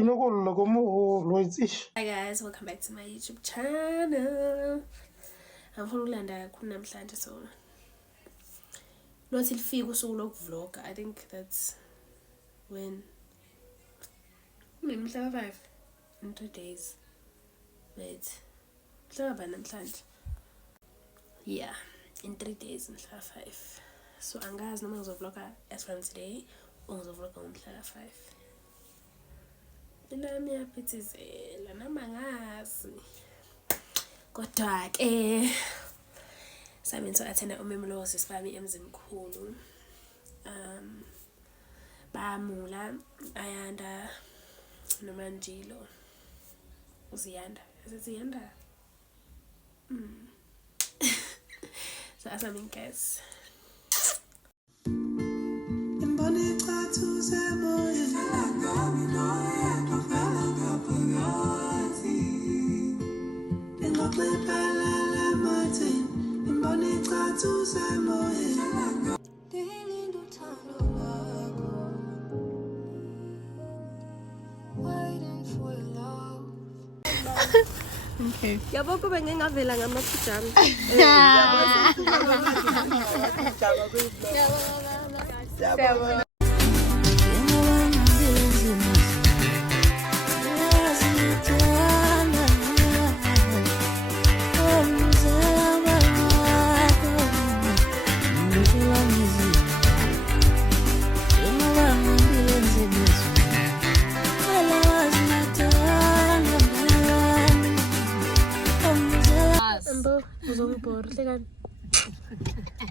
Hi guys, welcome back to my YouTube channel. I'm Fululanda Kunamhlanje, so not till Figo solo vlog. I think that's when maybe 5 in 2 days. Wait, yeah, in 3 days in 5. So angazi noma ngizovlogga as from today or ngizovlogga ngomhla 5. Nami yaphithizela namangazi kodwa ke sami to attend umemulo sisibami emzimkhulu bamula Ayanda noManjilo uziyanda so asami guys Okay. Yabo ko bengingavela ngamaphijama.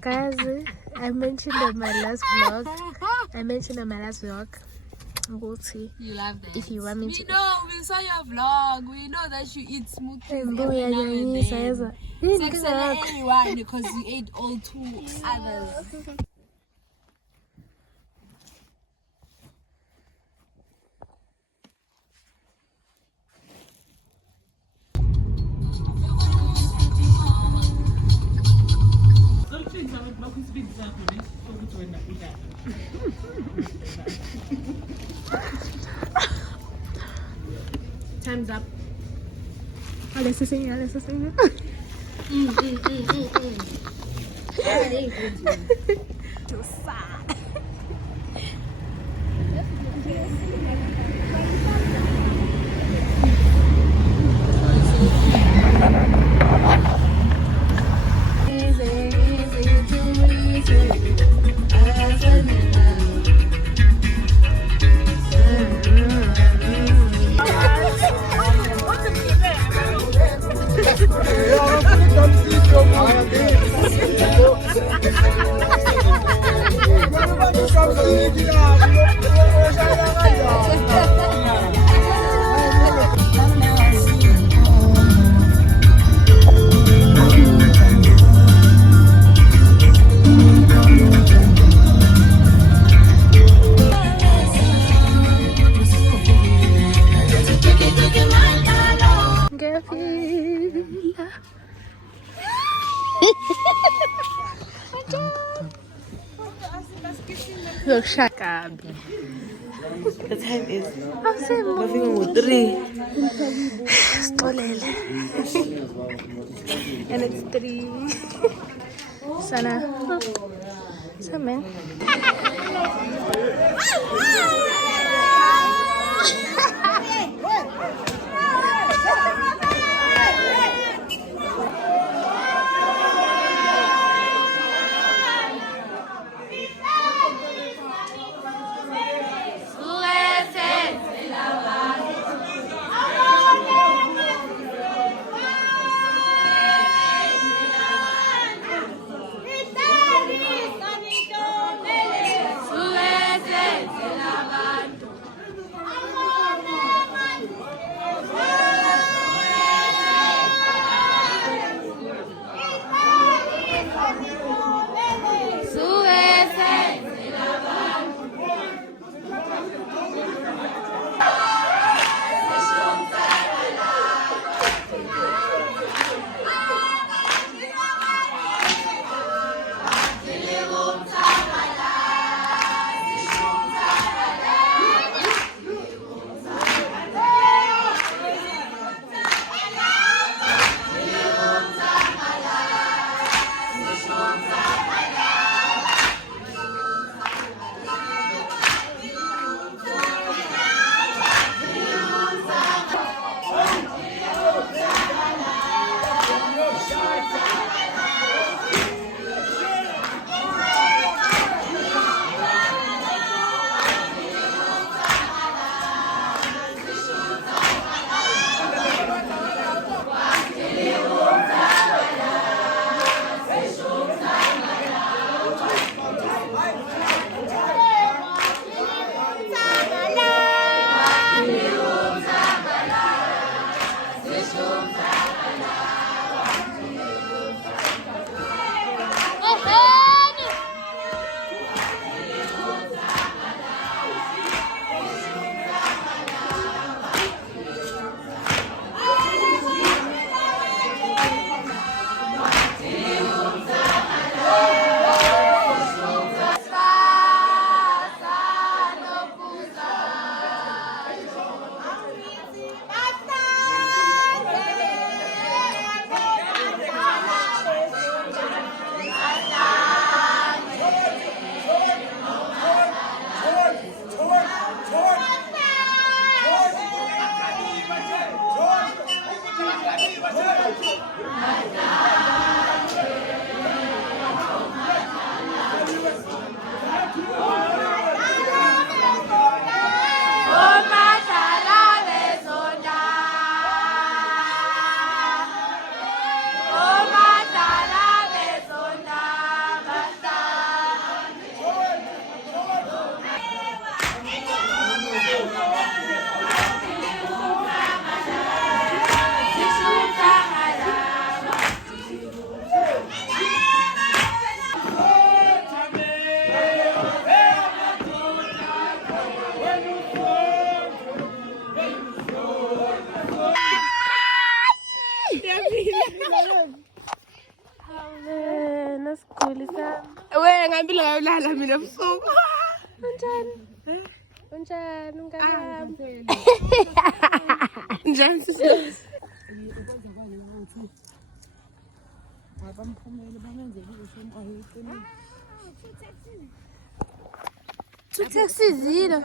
Guys, I mentioned in my last vlog. You love that. If you want me to. We saw your vlog. We know that you eat smoothies every now and then. Sex and anyone because you ate all 2 others. Time's up. Let's sing. Too sad. Look, Shakabi. The time is nothing 3. Stolele. And it's 3. Sana. Sama. Nasikhuli sami. Wena ngambile ngayolala mina ebusuku. Unjani? Unjani umngane wami? Njani sisi? Two taxis zile.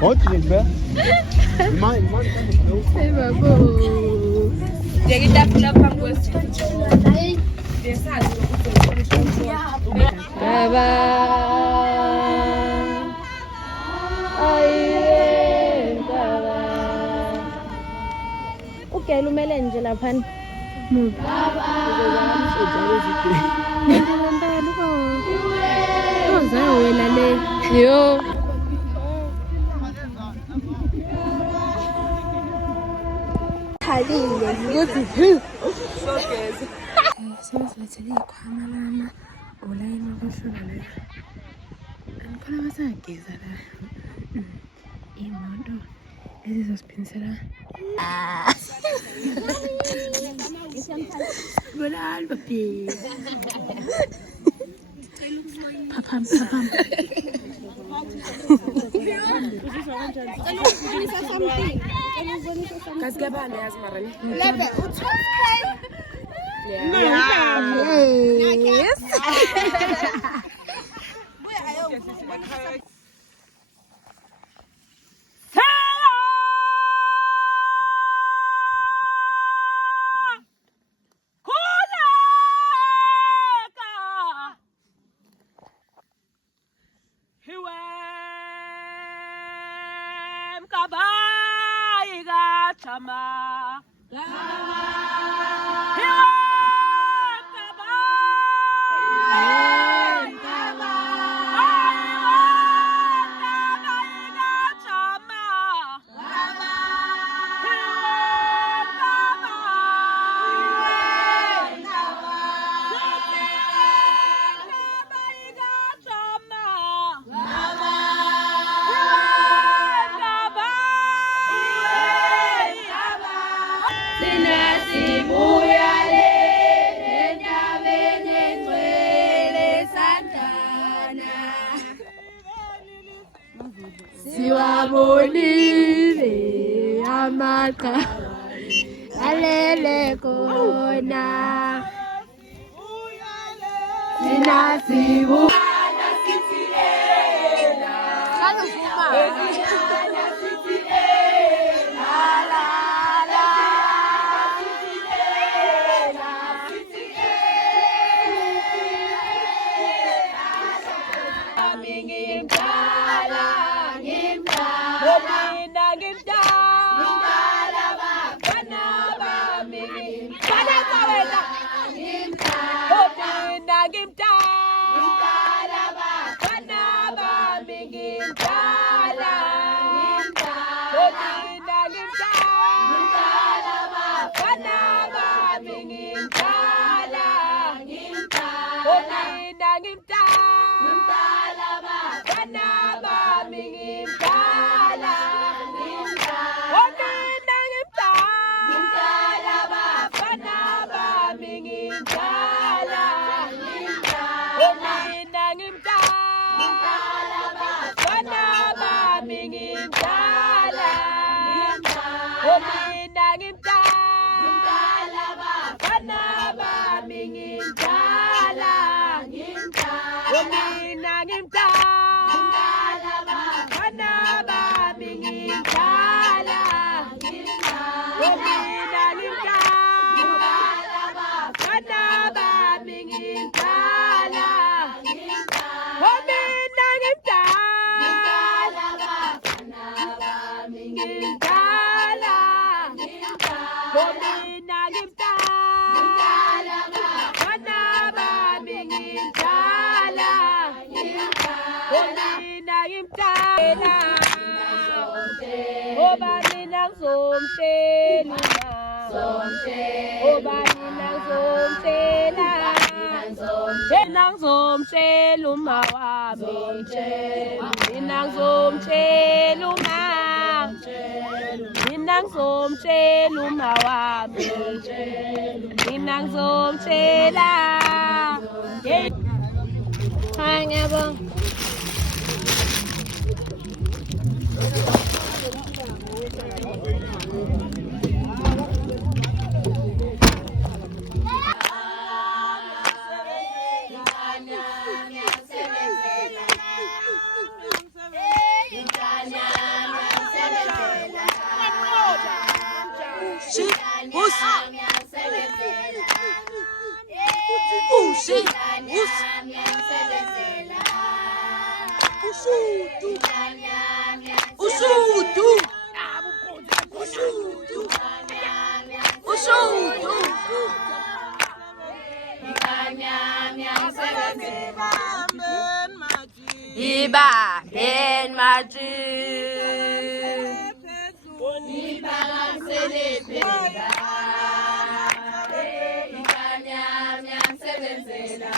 Heute nicht mehr? Mein kann ich nur. Ugela umele nje laphana. Wena le. Yo. Sebezilethele ikhwama lama olayini wakwashona la angikhona basageza la imoto ezizosiphinisela bonani papi papam Kasgabane yazi marani. Yes. Siwabonile amaqhawe alele khona thina sibuyana sithilela sibuyana sithilela la la sithilela sithilela ngimdala Ngimdala bafana bami ngimdala mina ngimdala bafana bami ngimdala mina ngimdala bafana bami ngimdala mina ngimdala bafana bami ngimdala mina ngimdala bafana bami ngimdala mina ngimdala bafana bami ngimdala mina ngimdala bafana bami ngimdala mina ngimdala oba mina ngizomtshela oba mina ngizomtshela mina ngizomtshela uma wami mina ngizomtshela uma mina ngizomtshela uma wami mina ngizomtshela hayi ngiyabonga Iba ben majid Iba selepeda Ikanyam yang sebenzela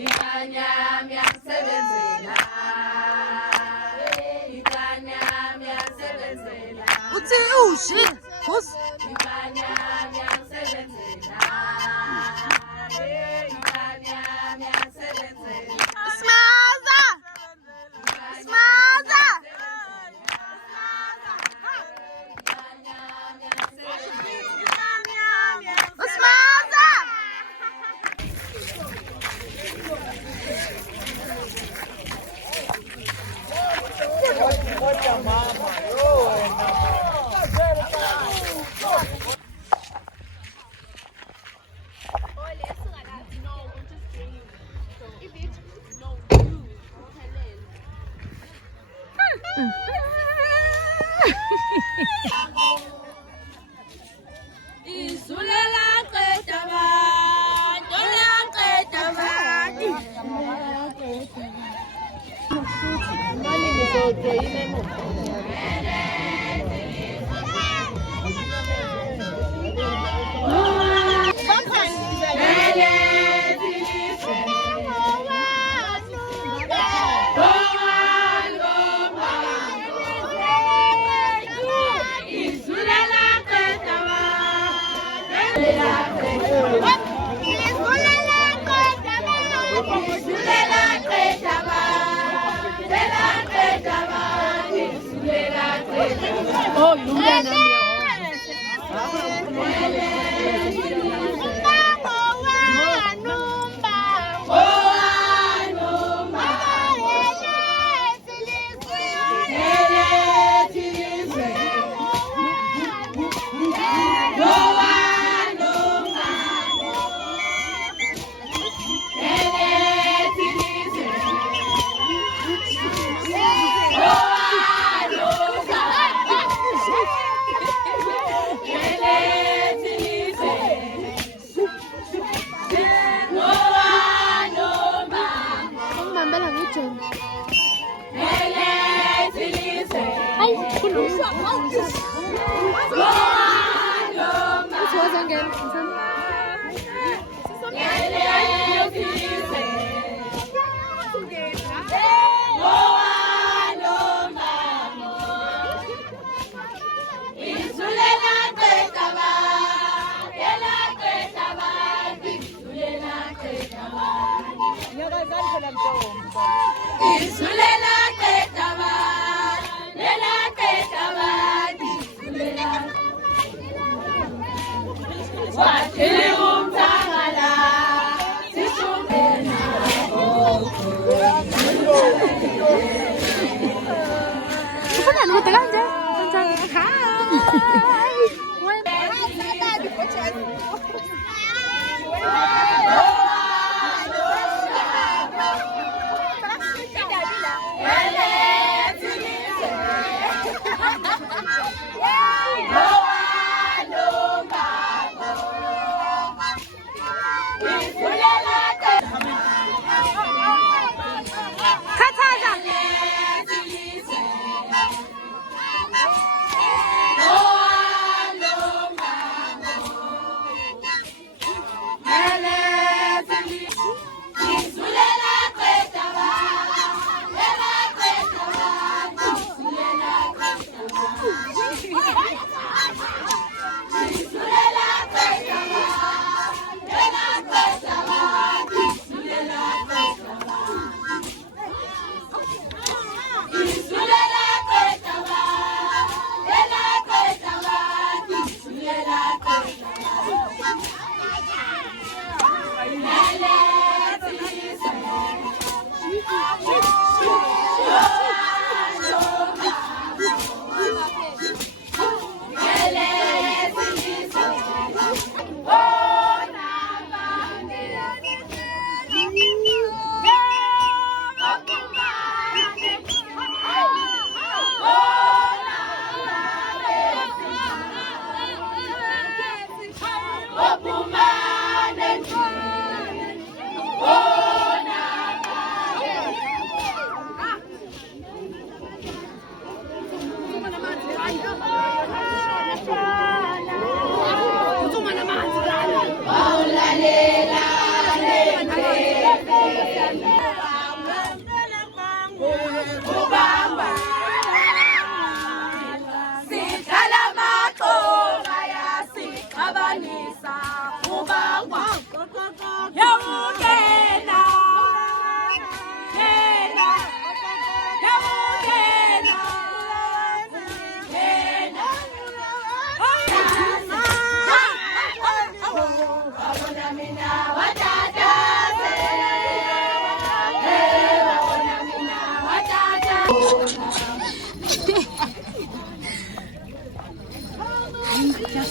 Ikanyam yang sebenzela Ikanyam yang sebenzela Uti ushi Hus Ikanyam yang sebenzela Ikanyam yang sebenzela Smaza! Smaza! Smaza! Oh,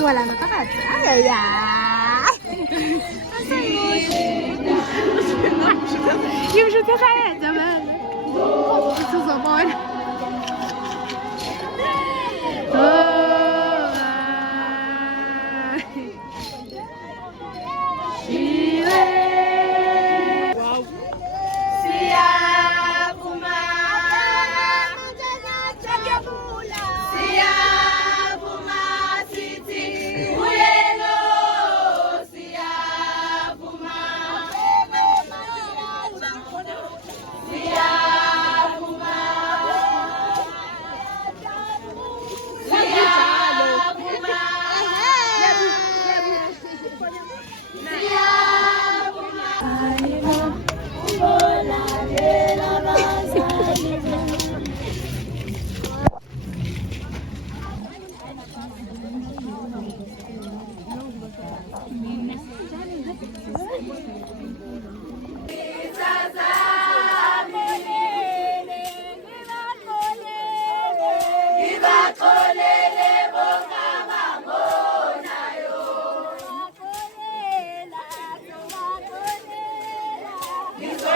Wala na takat. Ay, ay, ay. Yung shoot ka kaya, naman. Susabon. Iba,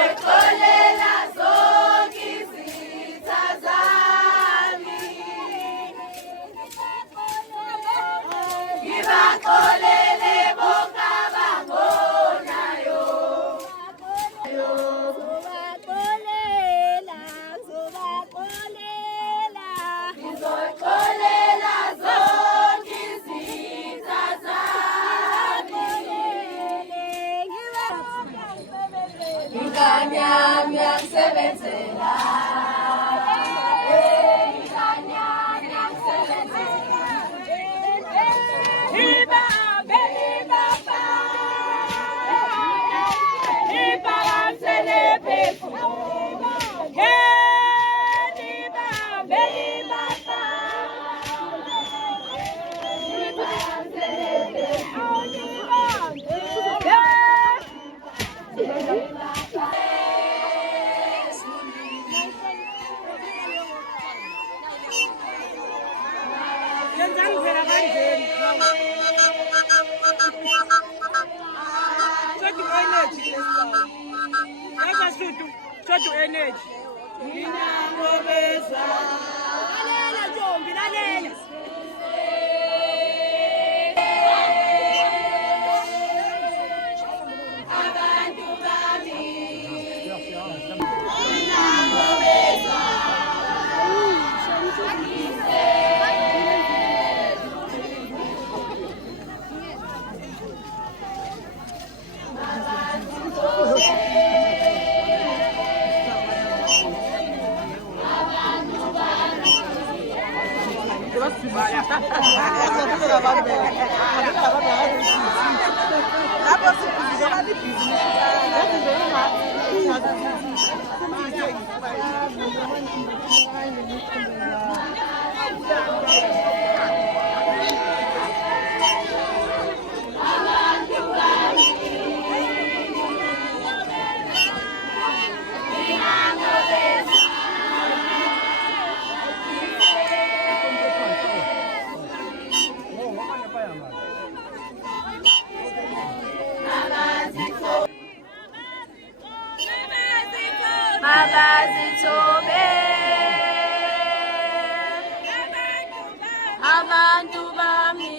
Show to energy. Abantu bami